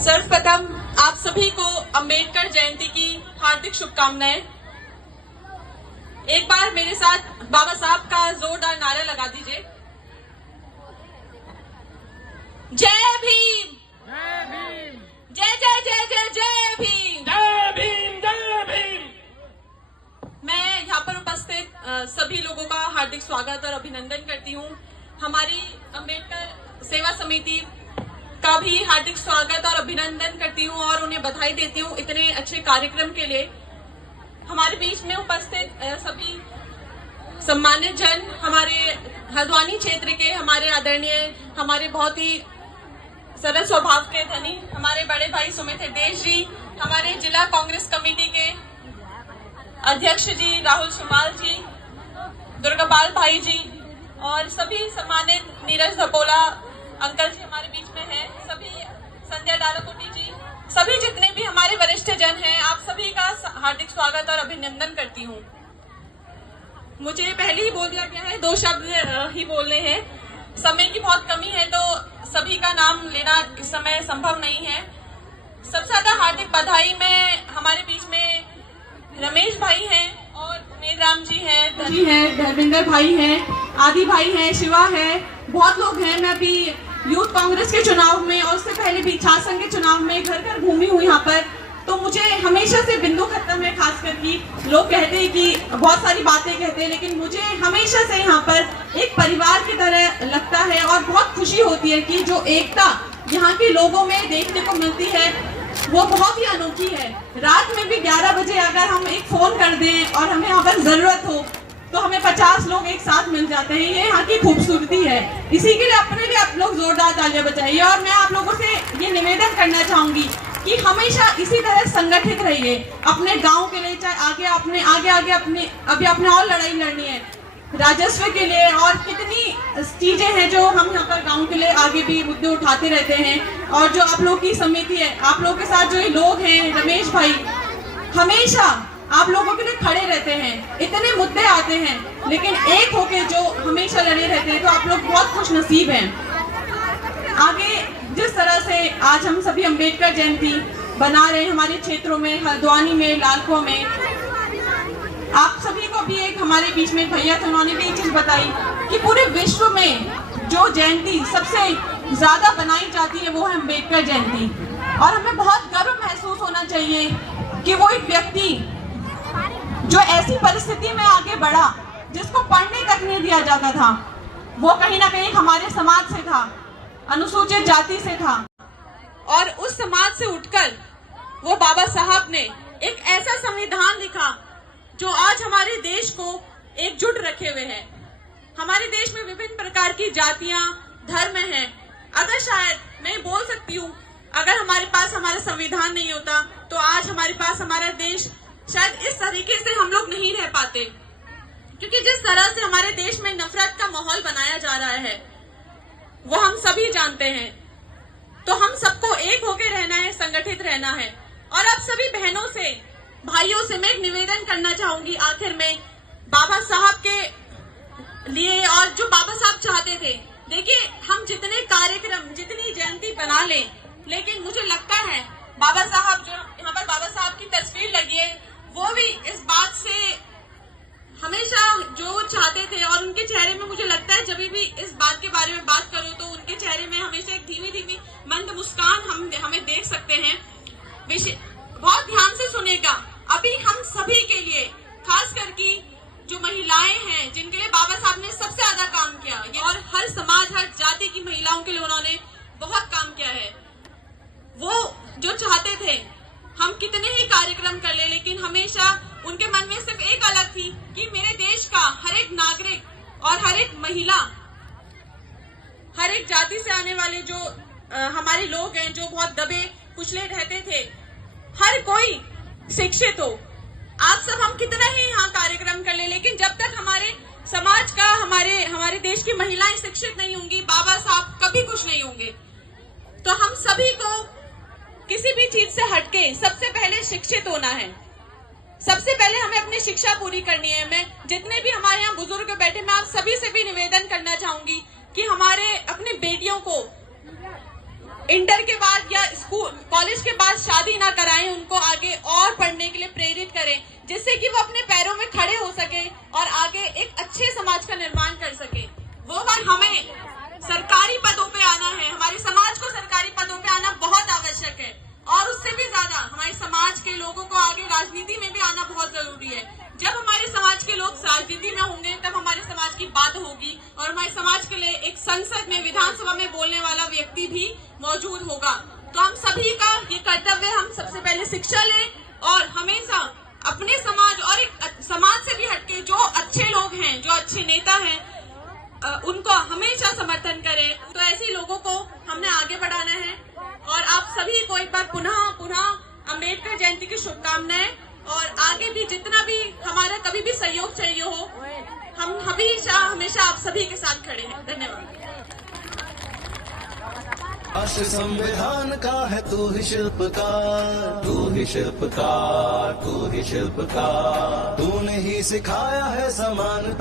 सर्वप्रथम आप सभी को अंबेडकर जयंती की हार्दिक शुभकामनाएं। एक बार मेरे साथ बाबा साहब का जोरदार नारा लगा दीजिए। जय भीम, जय भीम, जय जय जय जय जय भीम, जय भीम, जय भीम। मैं यहाँ पर उपस्थित सभी लोगों का हार्दिक स्वागत और अभिनंदन करती हूँ। हमारी अंबेडकर सेवा समिति का भी हार्दिक स्वागत और अभिनंदन करती हूँ और उन्हें बधाई देती हूँ इतने अच्छे कार्यक्रम के लिए। हमारे बीच में उपस्थित सभी सम्मानित जन, हमारे हल्द्वानी क्षेत्र के हमारे आदरणीय, हमारे बहुत ही सरल स्वभाव के धनी हमारे बड़े भाई सुमित देश जी, हमारे जिला कांग्रेस कमेटी के अध्यक्ष जी राहुल शुमाल जी, दुर्गापाल भाई जी और सभी सम्मानित नीरज धपोला अंकल जी हमारे बीच में हैं, सभी संध्या डाराकोटी जी, सभी जितने भी हमारे वरिष्ठ जन हैं, आप सभी का हार्दिक स्वागत और अभिनंदन करती हूँ। मुझे पहले ही बोल दिया गया है, 2 शब्द ही बोलने हैं। समय की बहुत कमी है तो सभी का नाम लेना इस समय संभव नहीं है। सबसे ज्यादा हार्दिक बधाई में हमारे बीच में रमेश भाई हैं और उमेद राम जी हैं, धर्मेंद्र भाई हैं, आदि भाई हैं, शिवा है, बहुत लोग हैं। मैं अभी यूथ कांग्रेस के चुनाव में और उससे पहले भी छात्र संघ के चुनाव में घर घर घूमी हूँ यहाँ पर, तो मुझे हमेशा से बिंदु खत्म है। खासकर कि लोग कहते हैं कि बहुत सारी बातें कहते हैं, लेकिन मुझे हमेशा से यहाँ पर एक परिवार की तरह लगता है और बहुत खुशी होती है कि जो एकता यहाँ के लोगों में देखने को मिलती है वो बहुत ही अनोखी है। रात में भी 11 बजे अगर हम एक फोन कर दें और हमें यहाँ पर जरूरत हो तो हमें 50 लोग एक साथ मिल जाते हैं। ये यहाँ की खूबसूरती है। इसी के लिए अपने लिए आप लोग जोरदार तालियां बजाइए। और मैं आप लोगों से ये निवेदन करना चाहूंगी कि हमेशा इसी तरह संगठित रहिए अपने गांव के लिए, चाहे आगे अपने और लड़ाई लड़नी है राजस्व के लिए, और कितनी चीजें हैं जो हम यहाँ पर गांव के लिए आगे भी मुद्दे उठाते रहते हैं। और जो आप लोग की समिति है, आप लोग के साथ जो ये लोग हैं, रमेश भाई हमेशा आप लोगों के लिए खड़े रहते हैं। इतने मुद्दे आते हैं लेकिन एक होके जो हमेशा लड़े रहते हैं, तो आप लोग बहुत खुश नसीब हैं। आगे जिस तरह से आज हम सभी अंबेडकर जयंती बना रहे हैं हमारे क्षेत्रों में, हल्द्वानी में, लालकुआं में, आप सभी को भी एक हमारे बीच में भैया थे, उन्होंने भी एक चीज बताई कि पूरे विश्व में जो जयंती सबसे ज्यादा बनाई जाती है वो है अंबेडकर जयंती। और हमें बहुत गर्व महसूस होना चाहिए कि वो एक व्यक्ति जो ऐसी परिस्थिति में आगे बढ़ा जिसको पढ़ने तक नहीं दिया जाता था, वो कहीं ना कहीं हमारे समाज से था, अनुसूचित जाति से था। और उस समाज से उठकर वो बाबा साहब ने एक ऐसा संविधान लिखा जो आज हमारे देश को एकजुट रखे हुए है। हमारे देश में विभिन्न प्रकार की जातियां, धर्म हैं। अगर शायद मैं बोल सकती हूँ, अगर हमारे पास हमारा संविधान नहीं होता तो आज हमारे पास हमारा देश शायद इस तरीके से हम लोग नहीं रह पाते। क्योंकि जिस तरह से हमारे देश में नफरत का माहौल बनाया जा रहा है वो हम सभी जानते हैं। तो हम सबको एक होकर रहना है, संगठित रहना है। और अब सभी बहनों से, भाइयों से मैं एक निवेदन करना चाहूंगी आखिर में बाबा साहब के लिए, और जो बाबा साहब चाहते थे। देखिए, हम जितने कार्यक्रम, जितनी जयंती बना लें, लेकिन मुझे लगता है बाबा साहब, जो यहाँ पर बाबा साहब की तस्वीर लगी है, वो भी इस बात से हमेशा जो चाहते थे। और उनके चेहरे में मुझे लगता है जब भी इस बात के बारे में बात करूं तो उनके चेहरे में हमेशा एक धीमी धीमी मंद मुस्कान हमें देख सकते हैं। बहुत ध्यान से सुनेगा। अभी हम सभी के लिए, खास करके जो महिलाएं हैं जिनके लिए बाबा साहब ने सबसे ज्यादा काम किया, और हर समाज, हर जाति की महिलाओं के लिए उन्होंने बहुत काम किया है। वो जो चाहते थे हम कितने ही कार्यक्रम कर ले, लेकिन हमेशा उनके मन में सिर्फ एक अलग थी कि मेरे देश का हर एक नागरिक और हर एक महिला, हर एक जाति से आने वाले जो हमारे लोग हैं, जो बहुत दबे कुचले रहते थे, हर कोई शिक्षित हो। आप सब हम कितना ही यहाँ कार्यक्रम कर ले, लेकिन जब तक हमारे समाज का, हमारे देश की महिलाएं शिक्षित नहीं होंगी, बाबा साहब कभी कुछ नहीं होंगे। तो हम सभी को किसी भी चीज से हटके सबसे पहले शिक्षित होना है। सबसे पहले हमें अपनी शिक्षा पूरी करनी है। मैं जितने भी हमारे यहाँ बुजुर्ग बैठे, मैं आप सभी से भी निवेदन करना चाहूंगी कि हमारे अपनी बेटियों को इंटर के बाद या स्कूल कॉलेज के बाद शादी ना कराएं, उनको आगे और पढ़ने के लिए प्रेरित करें, जिससे कि वो अपने पैरों में खड़े हो सके और आगे एक अच्छे समाज का निर्माण कर सके। वो बात हमें सरकारी पदों पे आना है, हमारे समाज को सरकारी पदों पे आना बहुत आवश्यक है, और उससे भी ज्यादा हमारे समाज के लोगों को आगे राजनीति में भी आना बहुत जरूरी है। जब हमारे समाज के लोग राजनीति में होंगे तब हमारे समाज की बात होगी, और हमारे समाज के लिए एक संसद में, विधानसभा में बोलने वाला व्यक्ति भी मौजूद होगा। तो हम सभी का ये कर्तव्य है, हम सबसे पहले शिक्षा लें और हमेशा अपने समाज और एक समाज से भी हटके जो अच्छे लोग हैं, जो अच्छे नेता हैं, उनको हमेशा समर्थन करें। तो ऐसे लोगों को हमने आगे बढ़ाना है, और आप सभी को एक बार पुनः अम्बेडकर जयंती की शुभकामनाएं, और आगे भी जितना भी हमारा कभी भी सहयोग चाहिए हो, हम हमेशा आप सभी के साथ खड़े हैं। धन्यवाद। राष्ट्र संविधान का है तू ही शिल्पकार, तू ही शिल्पकार, तू ही शिल्पकार, तूने ही सिखाया है समानता।